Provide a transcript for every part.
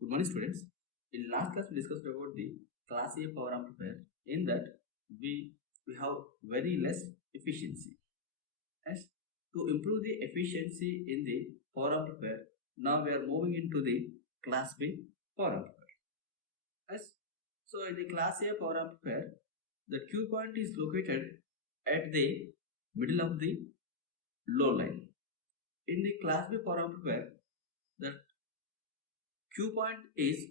Good morning, students. In last class, we discussed about the class A power amplifier. In that, we have very less efficiency. As to improve the efficiency in the power amplifier, now we are moving into the class B power amplifier. As so, in the class A power amplifier, the Q point is located at the middle of the low line. In the class B power amplifier, the Q point is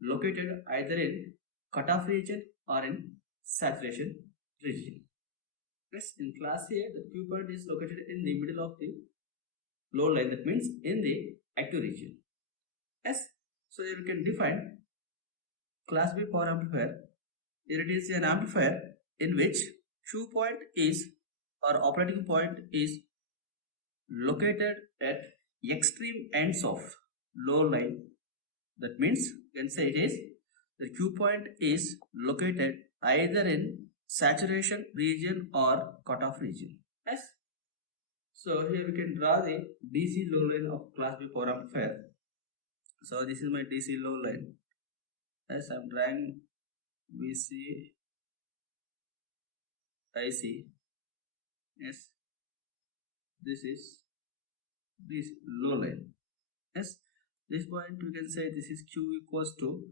located either in cutoff region or in saturation region. Yes, in class A, the Q point is located in the middle of the low line. That means in the active region. Yes, so here we can define class B power amplifier. Here it is an amplifier in which Q point is or operating point is located at extreme ends of low line. That means you can say it is the Q point is located either in saturation region or cutoff region. Yes. So here we can draw the DC low line of class B power amplifier. So this is my DC low line. Yes, I am drawing VC IC. Yes. This is this low line. Yes. This point we can say this is Q equals to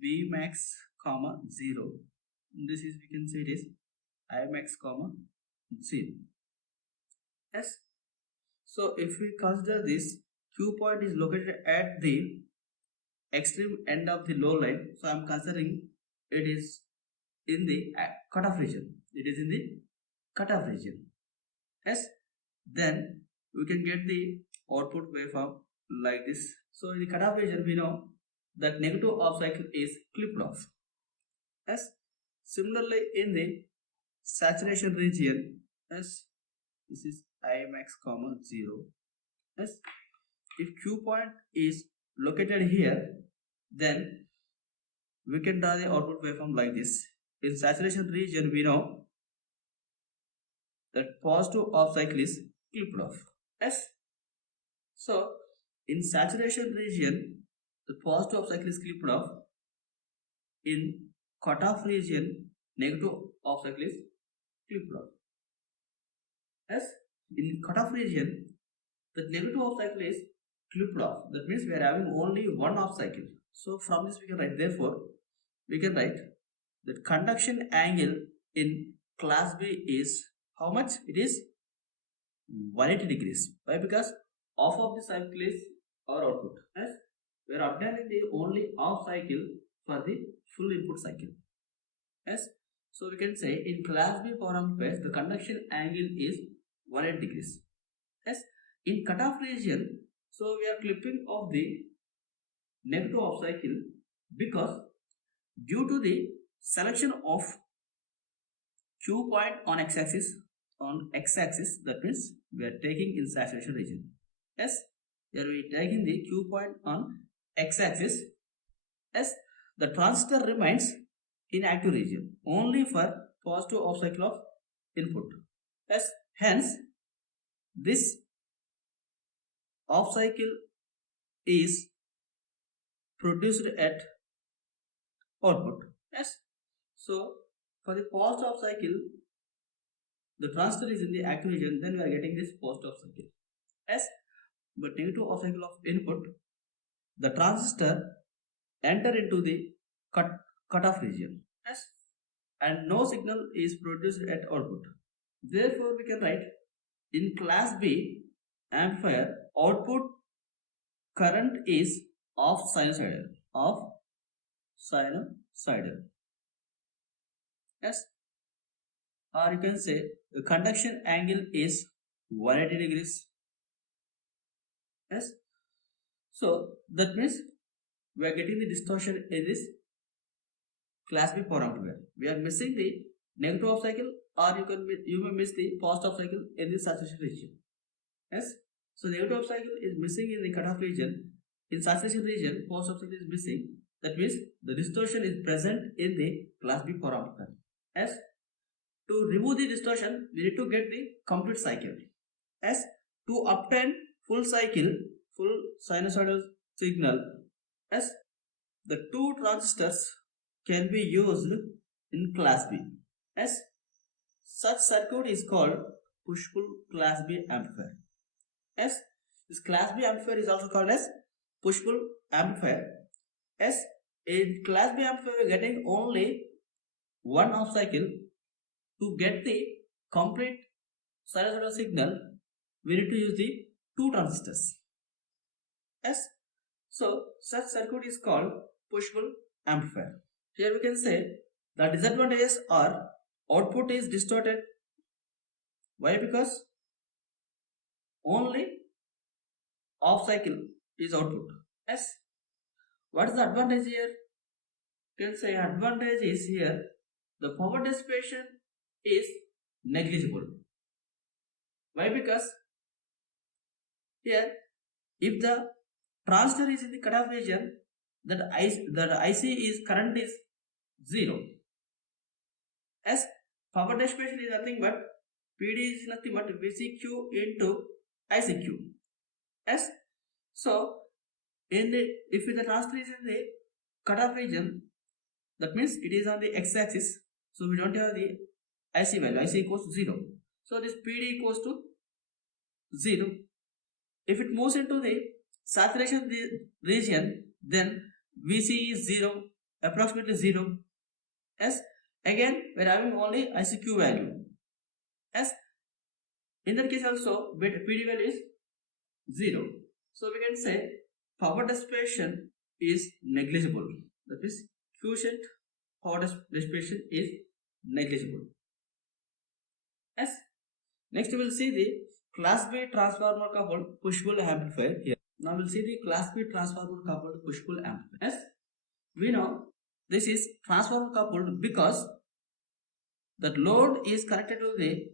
V max comma 0. This is we can say it is I max comma 0. Yes. So if we consider this Q point is located at the extreme end of the low line, so I am considering it is in the cutoff region. It is in the cutoff region. Yes. Then we can get the output waveform like this. So in the cutoff region, we know that negative off cycle is clipped off. Yes. Similarly, in the saturation region, yes, this is I max comma 0. Yes. If Q point is located here, then we can draw the output waveform like this. In saturation region, we know that positive off cycle is clipped off. Yes. So in saturation region, the positive off cycle is clipped off. In cutoff region, negative off cycle is clipped off. Yes. In cutoff region, the negative off cycle is clipped off. That means we are having only one off cycle. So from this we can write, therefore, we can write that conduction angle in class B is how much? It is 180 degrees. Why? Because half of the cycle is our output. Yes, we are obtaining the only half cycle for the full input cycle. Yes, so we can say in class B power amplifiers the conduction angle is 180 degrees. Yes, in cutoff region, so we are clipping of the negative off cycle because due to the selection of Q point on x-axis, that means we are taking in saturation region. Yes, here we are taking the Q point on x-axis. Yes, the transistor remains in active region only for positive off cycle of input. Yes, hence this off cycle is produced at output. Yes, so for the positive off cycle, the transistor is in the active region, then we are getting this positive off cycle. Yes, but negative off cycle of input, the transistor enter into the cutoff region. Yes, and no signal is produced at output. Therefore, we can write in class B amplifier output current is of sinusoidal. Yes, or you can say the conduction angle is 180 degrees. Yes, so that means we are getting the distortion in this class B power amplifier. We are missing the negative off cycle, or you may miss the positive off cycle in the saturation region. Yes, so negative off cycle is missing in the cutoff region. In saturation region, positive off cycle is missing. That means the distortion is present in the class B power amplifier. Yes, to remove the distortion, we need to get the complete cycle. Yes, to obtain full cycle, full sinusoidal signal, as the two transistors can be used in class B, as such circuit is called push-pull class B amplifier. As this class B amplifier is also called as push-pull amplifier. As in class B amplifier we are getting only one half cycle. To get the complete sinusoidal signal, we need to use the two transistors. Yes. So such circuit is called push-pull amplifier. Here we can say the disadvantages are output is distorted. Why? Because only half cycle is output. Yes. What is the advantage here? You can say advantage is here the power dissipation is negligible. Why? Because here if the transistor is in the cutoff region, that IC is current is 0. As power dissipation is nothing but PD is nothing but VCQ into ICQ. As so in the if the transistor is in the cutoff region, that means it is on the x-axis, so we don't have the IC value. IC equals to 0. So this PD equals to 0. If it moves into the saturation region, then VC is 0, approximately 0. As again we are having only ICQ value. As in that case also PD value is 0. So we can say power dissipation is negligible. That is quiescent power dissipation is negligible. As next we will see the class B transformer coupled push-pull amplifier here. Now we will see the class B transformer coupled push-pull amplifier. As we know this is transformer coupled because that load is connected to the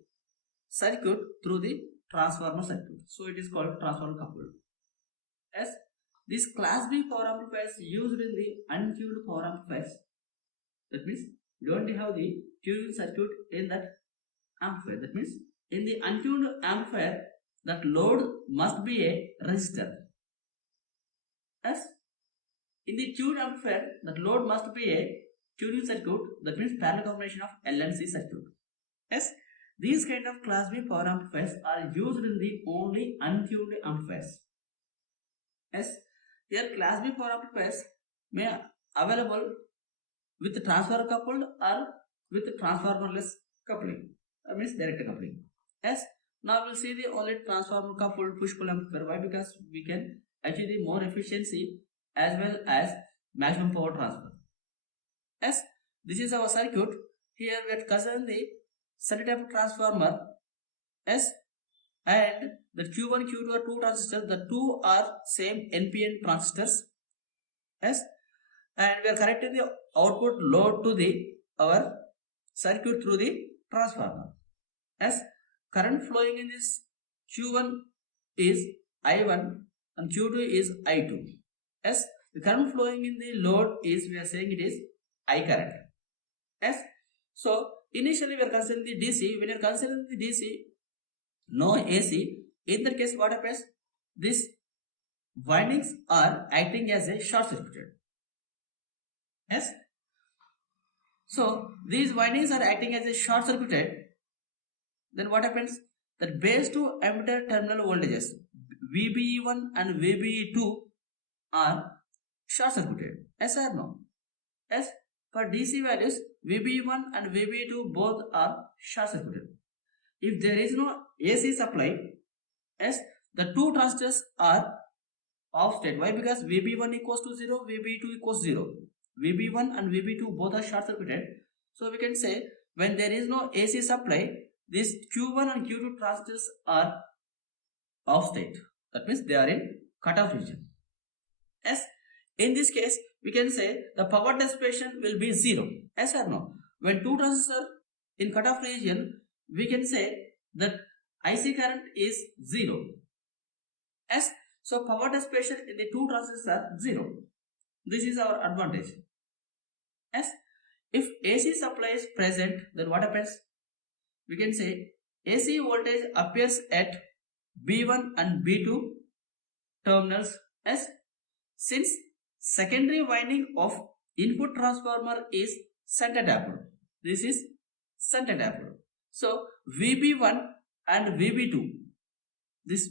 circuit through the transformer circuit. So it is called transformer coupled. As this class B power amplifiers used in the untuned power amplifiers. That means you don't have the tuned circuit in that amplifier. That means in the untuned amplifier that load must be a resistor. As in the tuned amplifier that load must be a tuning circuit. That means parallel combination of L and C circuit. As these kind of class B power amplifiers are used in the only untuned amplifiers. As here class B power amplifiers may available with transformer coupled or with transformerless coupling. That means direct coupling. As now we'll see the only transformer coupled push-pull amplifier. Why? Because we can achieve the more efficiency as well as maximum power transfer. As this is our circuit, here we are considering the circuit type of transformer. As and the Q1, Q2 are two transistors. The two are same NPN transistors. Yes, and we are connecting the output load to the our circuit through the transformer. As current flowing in this Q1 is I1 and Q2 is I2. As the current flowing in the load is, we are saying it is I current. As so initially we are considering the DC. When you are considering the DC, no AC. In that case, what happens? These windings are acting as a short circuited. Yes. So these windings are acting as a short circuited. Then what happens? That base to emitter terminal voltages VBE1 and VBE2 are short circuited. Yes or no? Yes. For DC values, VBE1 and VBE2 both are short circuited. If there is no AC supply, yes, the two transistors are off state. Why? Because VB1 equals to 0, VB2 equals 0. VB1 and VB2 both are short circuited. So we can say when there is no AC supply, these Q1 and Q2 transistors are off state. That means they are in cutoff region. Yes, in this case we can say the power dissipation will be 0. Yes or no? When two transistors are in cutoff region, we can say that IC current is 0. Yes, so power dissipation in the two transistors are 0. This is our advantage. Yes, if AC supply is present, then what happens? We can say AC voltage appears at B1 and B2 terminals. Yes, since secondary winding of input transformer is center tapped. This is center tapped. So VB1 and VB2, this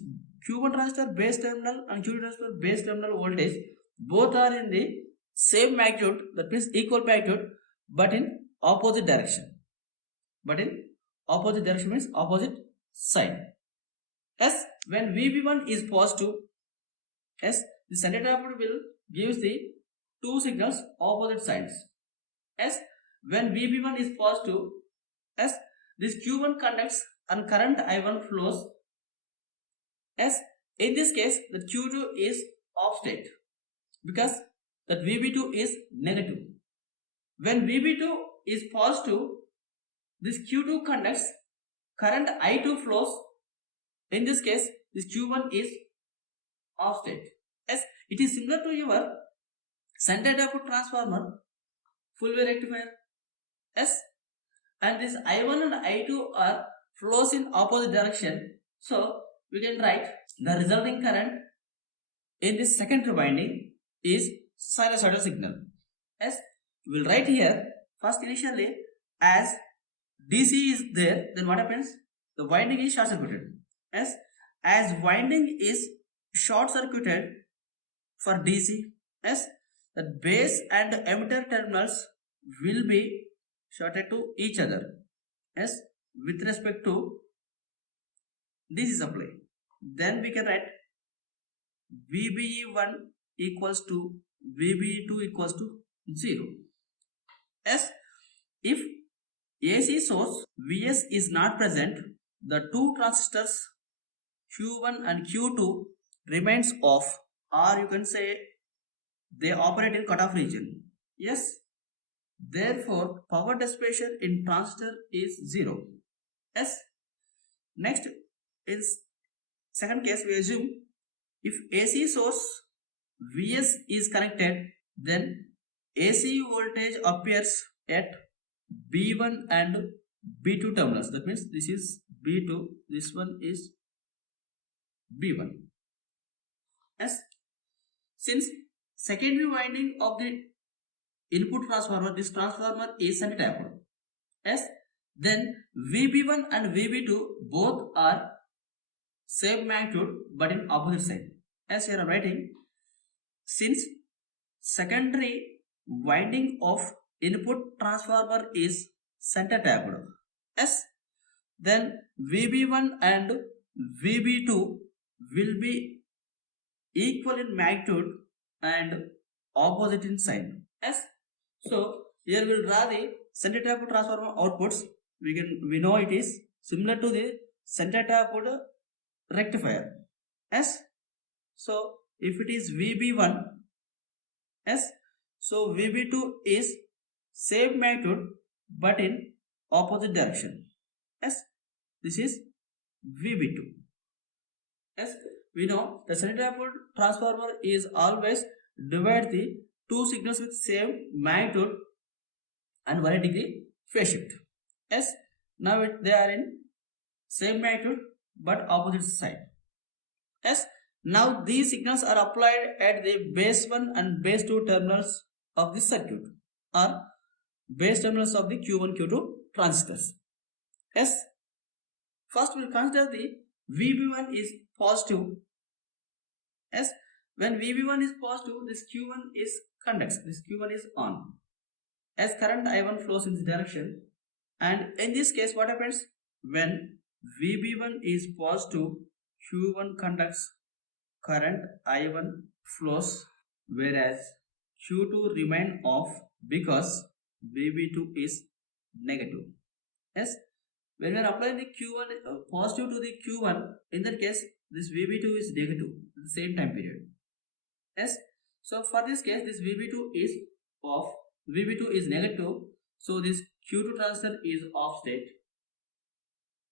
Q1 transistor base terminal and Q2 transistor base terminal voltage both are in the same magnitude, that means equal magnitude, but in opposite direction. But in opposite direction means opposite side. As when VB1 is positive, as the center tapped will gives the two signals opposite sides. As when VB1 is positive, as this Q1 conducts and current I1 flows. As in this case, the Q2 is off state because that VB2 is negative. When VB2 is positive, this Q2 conducts, current I2 flows. In this case, this Q1 is off state. As it is similar to your center tapped transformer, full wave rectifier. As and this I1 and I2 are flows in opposite direction. So we can write the resulting current in this secondary winding is sinusoidal signal. As we will write here, first initially as DC is there, then what happens? The winding is short circuited. As winding is short circuited for DC, as the base and emitter terminals will be shorted to each other. As with respect to DC supply, then we can write VBE1 equals to VBE2 equals to 0. As if AC source Vs is not present, the two transistors Q1 and Q2 remains off, or you can say they operate in cutoff region. Yes, therefore power dissipation in transistor is 0. Yes. Next is second case, we assume if AC source Vs is connected, then AC voltage appears at B1 and B2 terminals. That means this is B2, this one is B1. Yes. Since secondary winding of the input transformer, this transformer is center tapped. Yes. Then VB1 and VB2 both are same magnitude but in opposite side. As here I am writing, since secondary winding of input transformer is center tapped, yes, then VB1 and VB2 will be equal in magnitude and opposite in sign. Yes. So here we will draw the center tapped transformer outputs. We know it is similar to the center tapped rectifier. Yes. So if it is VB1, yes, so VB2 is same magnitude but in opposite direction. Yes, this is VB2. Yes, we know the center tapped transformer is always divide the two signals with same magnitude and 180 degree phase shift. Yes, now they are in same magnitude but opposite side. Yes, now these signals are applied at the base 1 and base 2 terminals of this circuit, or base terminals of the Q1 Q2 transistors. Yes, first we will consider the VB1 is positive. Yes, when VB1 is positive, this Q1 is conducts, this Q1 is on, as current I1 flows in this direction. And in this case, what happens? When VB1 is positive, Q1 conducts, current I1 flows, whereas Q2 remain off because VB2 is negative. Yes, when we are applying the Q1 positive to the Q1, in that case this VB2 is negative at the same time period. Yes, so for this case this VB2 is off, VB2 is negative, so this Q2 transistor is off state.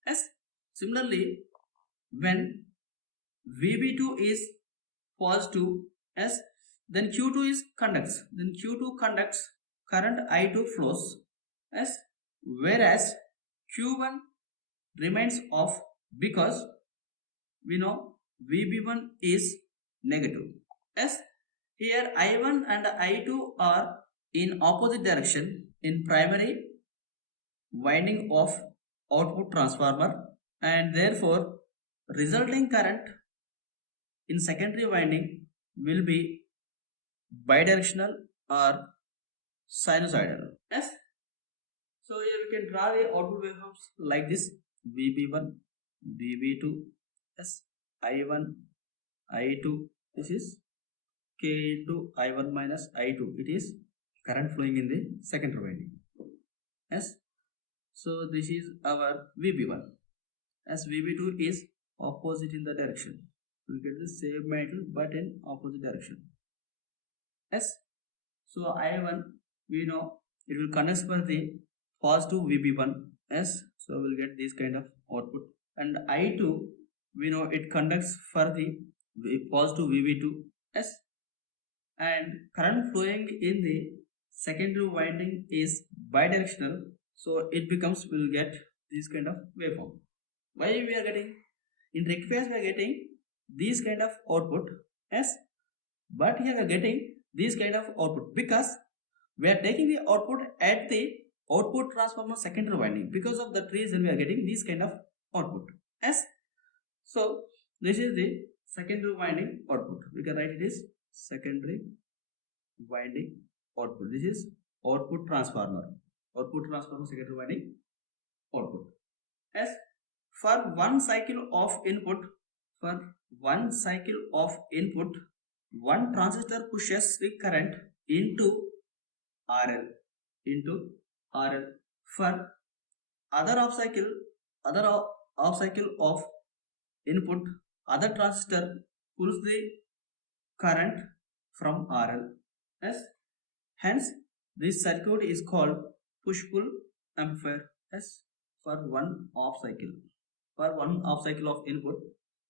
Yes, similarly when VB2 is positive, yes, then Q2 is conducts, then Q2 conducts, current I2 flows, yes, whereas Q1 remains off because we know VB1 is negative. Yes, Here I1 and I2 are in opposite direction in primary winding of output transformer, and therefore resulting current in secondary winding will be bidirectional or sinusoidal. Yes. So here we can draw the output waveforms like this: VB1, VB2, yes, I1, I2. This is K into I1 minus I2. It is current flowing in the secondary winding. Yes. So this is our VB1. As VB2 is opposite in the direction. We get the same metal but in opposite direction. Yes. So I1, we know it will conduct for the positive VB1. Yes. So we'll get this kind of output. And I2, we know it conducts for the positive VB2. Yes. And current flowing in the secondary winding is bidirectional. So it becomes, we'll get this kind of waveform. Why we are getting? In rectifiers we are getting this kind of output. Yes. But here we are getting this kind of output because we are taking the output at the output transformer secondary winding. Because of that reason we are getting this kind of output. Yes. So this is the secondary winding output. We can write it as secondary winding output. This is output transformer. Output transformer secondary winding output. Yes. For one cycle of input, one transistor pushes the current into RL. For other half cycle of input, other transistor pulls the current from RL. Yes. Hence, this circuit is called push-pull amplifier. Yes. For one half cycle. For one half cycle of input,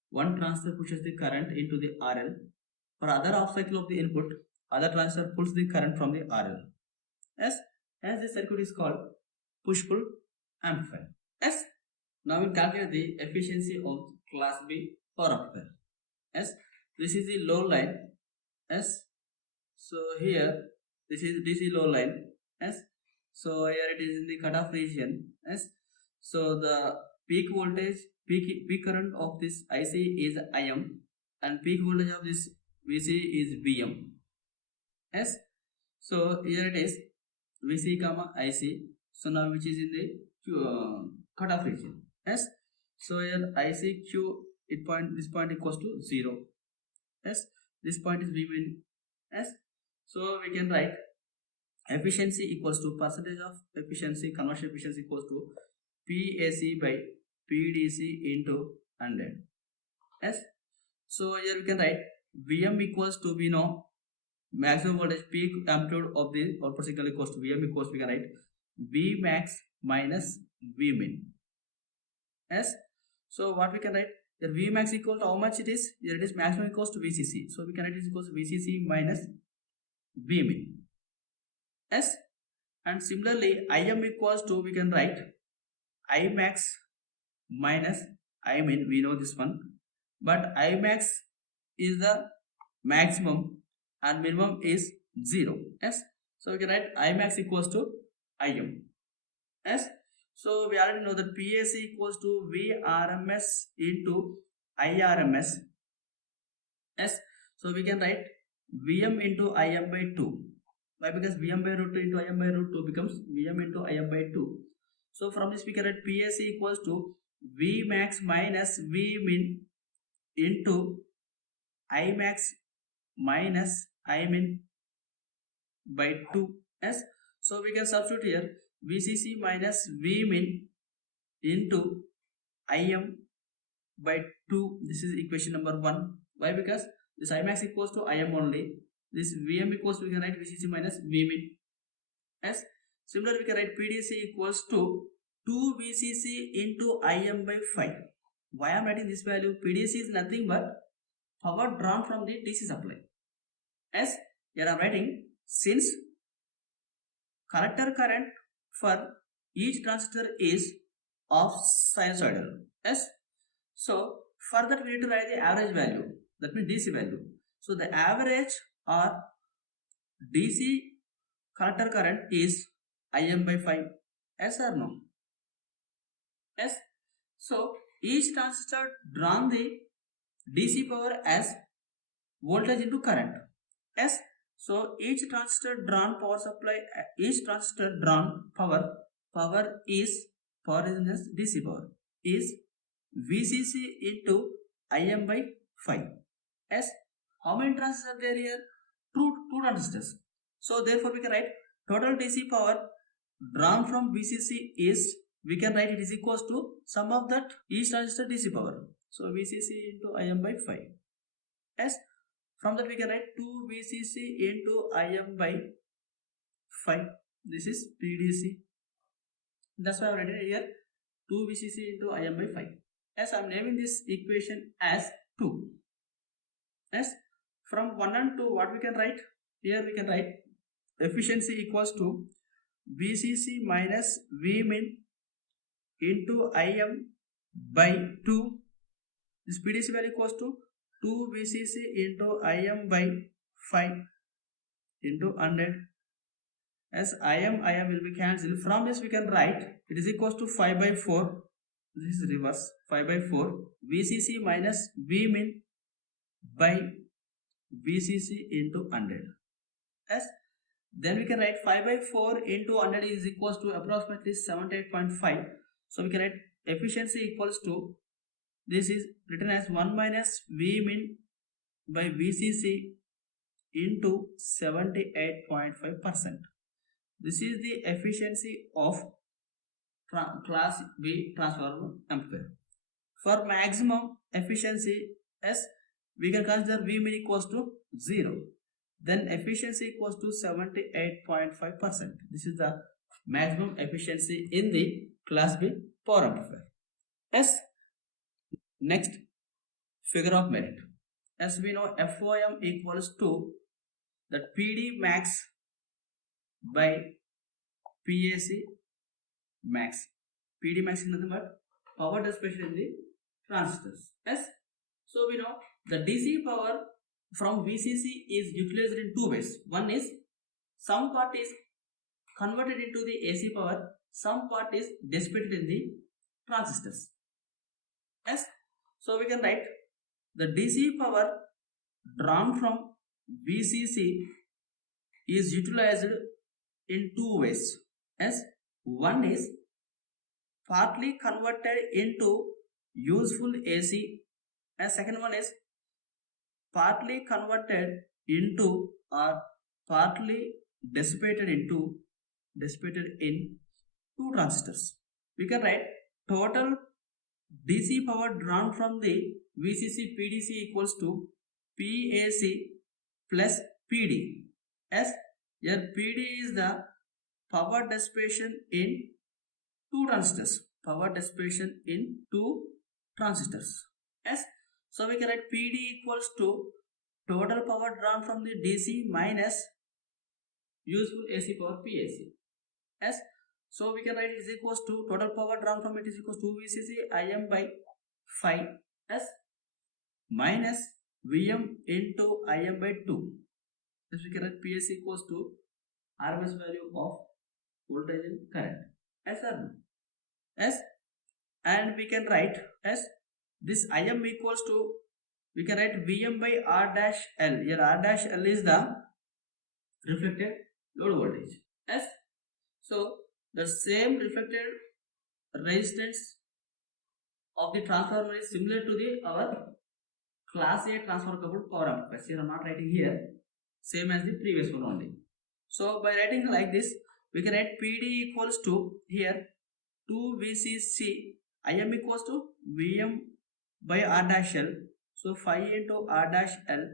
one transistor pushes the current into the RL. For other half cycle of the input, other transistor pulls the current from the RL. Yes. Hence, this circuit is called push-pull amplifier. Yes. Now we'll calculate the efficiency of class B power amplifier. Yes. This is the low line. Yes. So here this is DC low line. Yes. So here it is in the cutoff region. Yes. So the peak voltage, peak current of this IC is IM, and peak voltage of this VC is VM. Yes. So here it is VC comma IC. So now which is in the cutoff region. Yes. So here ICQ this point equals to 0. Yes. This point is Vmin. Yes. So we can write efficiency equals to percentage of efficiency, conversion efficiency equals to PAC by PDC into 100. Yes. So here we can write Vm equals to, we know maximum voltage peak amplitude of the output signal equals to Vm equals, we can write Vmax minus Vmin. Yes. So what we can write? The Vmax equal to how much it is? Here it is maximum equals to VCC. So we can write it equals to VCC minus Vmin. Yes. And similarly Im equals to, we can write Imax minus Imin. We know this one, but Imax is the maximum and minimum is 0. Yes. So we can write Imax equals to Im. Yes. So we already know that PAC equals to Vrms into Irms. Yes. So we can write Vm into Im by 2. Why? Because Vm by root 2 into Im by root 2 becomes Vm into Im by 2. So from this we can write PAC equals to Vmax minus Vmin into Imax minus Imin by 2. Yes. So we can substitute here VCC minus Vmin into Im by 2. This is equation number 1. Why? Because this Imax equals to Im only. This Vm equals to, we can write VCC minus Vmin. Yes. Similarly, we can write PDC equals to 2 VCC into Im by 5. Why I am writing this value? PDC is nothing but power drawn from the DC supply. Yes. Here I am writing, since collector current for each transistor is of sinusoidal. Yes. So for that we need to write the average value, that means DC value. So the average or DC collector current is Im by 5? Yes or no? Yes. So each transistor drawn the DC power as voltage into current. Yes. So each transistor drawn power supply, each transistor drawn power is DC power is VCC into Im by 5. Yes. How many transistors are there here? Two transistors. So therefore we can write total DC power drawn from VCC is, we can write it is equals to sum of that each transistor DC power. So VCC into Im by 5. Yes. From that we can write 2 VCC into Im by 5. This is PDC. That's why I have written here 2 VCC into Im by 5. As I am naming this equation as 2. Yes. From 1 and 2, what we can write? Here we can write efficiency equals to VCC minus Vmin into Im by 2. This PDC value equals to 2 VCC into Im by 5 into 100. As Im will be cancelled. From this we can write it is equals to 5 by 4. This is reverse. 5 by 4 VCC minus Vmin by VCC into 100. Yes. Then we can write 5 by 4 into 100 is equals to approximately 78.5. So we can write efficiency equals to, this is written as 1 minus Vmin by VCC into 78.5%. This is the efficiency of class B transformer amplifier. For maximum efficiency, S, we can consider Vmin equals to 0. Then efficiency equals to 78.5%. This is the maximum efficiency in the class B power amplifier. S. Next, figure of merit. As we know, FOM equals to the PD max by PAC max. PD max is nothing but power dissipation in the transistors. Yes. So we know the DC power from VCC is utilized in two ways. One is some part is converted into the AC power, some part is dissipated in the transistors. Yes. So we can write the DC power drawn from VCC is utilized in two ways. Yes. One is partly converted into useful AC, and second one is partly converted into or partly dissipated in two transistors. We can write total DC power drawn from the VCC PDC equals to PAC plus PD. As here PD is the power dissipation in two transistors. Power dissipation in two transistors. Yes. So we can write PD equals to total power drawn from the DC minus useful AC power PAC. Yes. So we can write it is equals to total power drawn from it is equals to VCC Im by 5 S minus Vm into Im by 2. Yes, we can write PAC equals to RMS value of voltage and current. Yes or no? Yes. And we can write as this Im equals to, we can write Vm by R dash L. Here R dash L is the reflected load voltage. Yes. So the same reflected resistance of the transformer is similar to the our class A transformer coupled power amplifiers. Here I am not writing here, same as the previous one only. So by writing like this, we can write PD equals to here 2 VCC Im equals to Vm by R dash L. So 5 into R dash L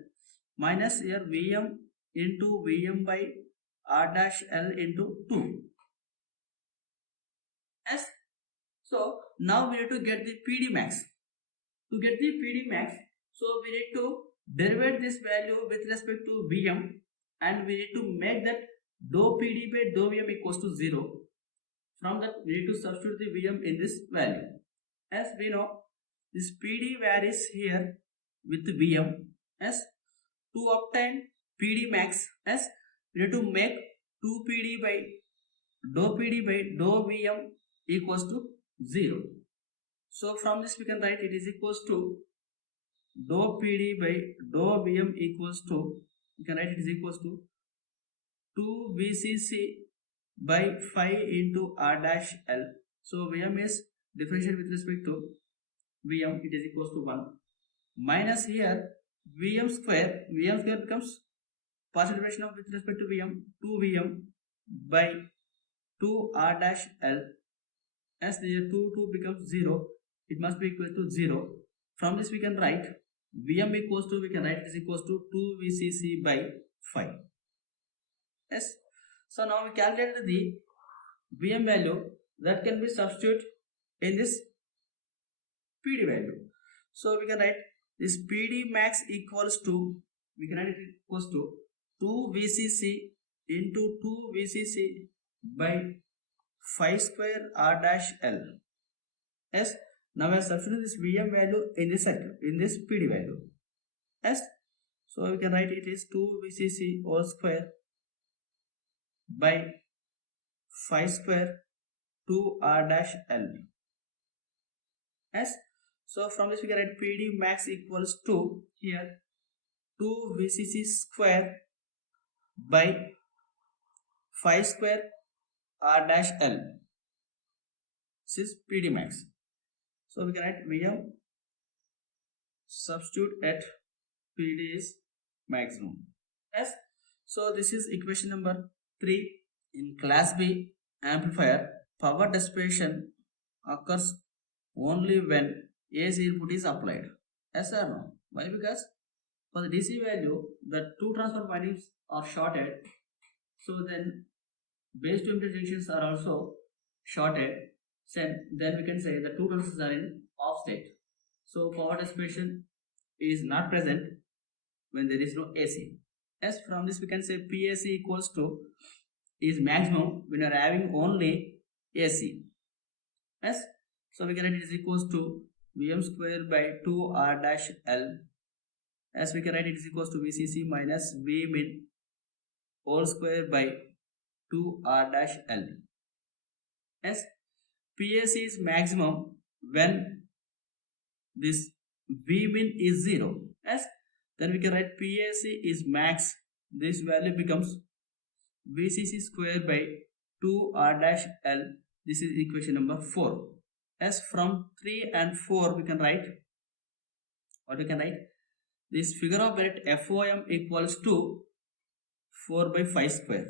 minus here Vm into Vm by R dash L into 2. Yes. So now we need to get the PD max. To get the PD max, so we need to derive this value with respect to Vm, and we need to make that dou PD by dou Vm equals to 0. From that we need to substitute the Vm in this value. As we know, this PD varies here with Vm. As to obtain PD max as we need to make 2 PD by dou Vm equals to 0. So from this we can write it is equals to dou PD by dou Vm equals to, we can write it is equals to 2 VCC by 5 into R dash L. So Vm is differential with respect to Vm, it is equals to 1 minus here Vm square becomes partial derivation of with respect to Vm, 2 Vm by 2 R dash L. As the 2 becomes 0, it must be equal to 0. From this we can write Vm equals to, we can write it is equals to 2 VCC by 5. Yes. So now we calculated the Vm value that can be substituted in this PD value. So we can write this PD max equals to, we can write it equals to 2 VCC into 2 VCC by 5 square R dash L. Yes. Now we are substituting this Vm value in this circle, in this PD value. Yes. So we can write it is 2 VCC whole square by 5 square 2 R dash L. Yes. So from this we can write PD max equals to here 2 VCC square by 5 square R dash L. This is PD max. So we can write Vm, substitute at PD is maximum. Yes. So this is equation number 3. In class B amplifier, power dissipation occurs only when AC input is applied. Yes or no? Why? Because for the DC value, the two transfer windings are shorted. So then base to empty junctions are also shorted. Then we can say the two transistors are in off state. So power dissipation is not present when there is no AC. As from this we can say PAC equals to is maximum when you are having only AC. Yes. So we can write it is equals to Vm square by 2 R dash L. As we can write it is equals to VCC minus V min whole square by 2 R dash L. Yes. PAC is maximum when this V min is 0. Yes. Then we can write PAC is max. This value becomes VCC square by 2 R dash L. This is equation number 4. As from 3 and 4 we can write, what we can write, this figure of merit FOM equals to 4 by 5 square.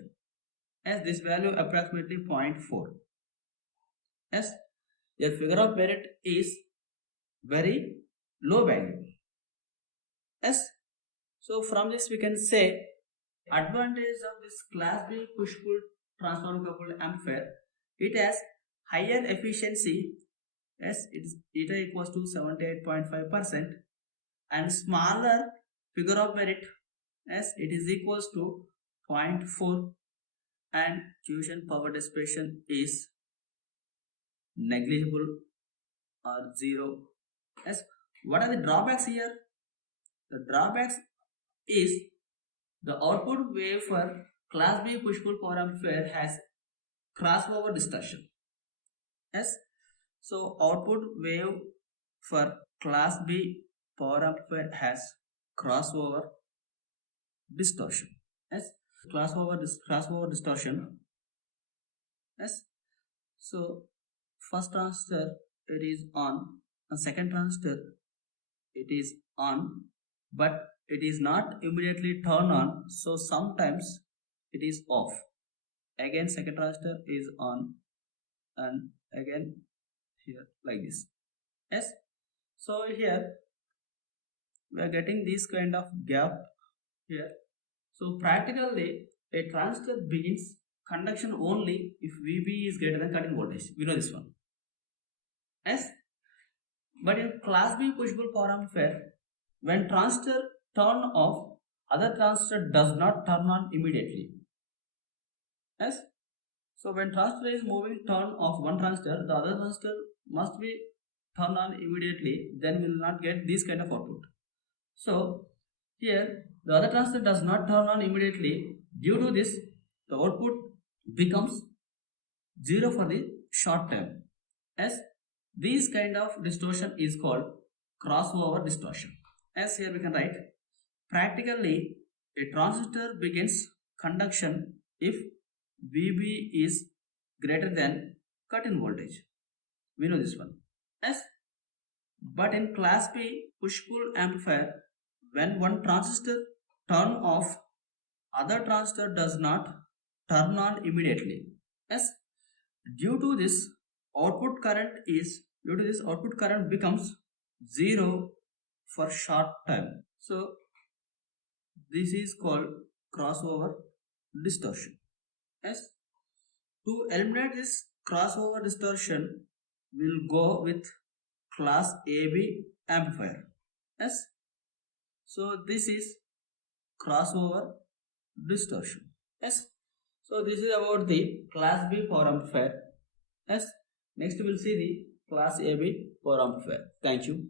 As this value approximately 0.4. As your figure of merit is very low value. As so from this we can say advantage of this class B push-pull transformer coupled amplifier, it has higher efficiency. Yes, its eta equals to 78.5% and smaller figure of merit as it is equals to 0.4 and tuition power dissipation is negligible or 0. As what are the drawbacks here? The drawbacks is the output wave for class B push-pull power amplifier has crossover distortion. Yes. So output wave for class B power amplifier has crossover distortion. Yes. Crossover distortion. Yes. So first transistor it is on, and second transistor it is on, but it is not immediately turn on. So sometimes it is off. Again second transistor is on, and again here like this. Yes. So here we are getting this kind of gap here. So practically a transistor begins conduction only if VB is greater than cutting voltage. We know this one. Yes. But in class B push-pull power amplifier, when transistor turn off, other transistor does not turn on immediately. Yes. So when transistor is moving turn off one transistor, the other transistor must be turned on immediately, then we will not get this kind of output. So here The other transistor does not turn on immediately. Due to this, the output becomes 0 for the short term. As this kind of distortion is called crossover distortion. As here we can write, practically a transistor begins conduction if VB is greater than cut-in voltage. We know this one. As but in class B push-pull amplifier, when one transistor turn off, other transistor does not turn on immediately. As due to this output current becomes 0 for short time. So this is called crossover distortion. Yes. To eliminate this crossover distortion, we'll go with class AB amplifier. Yes. So this is crossover distortion. Yes. So this is about the class B power amplifier. Yes. Next we will see the class AB power amplifier. Thank you.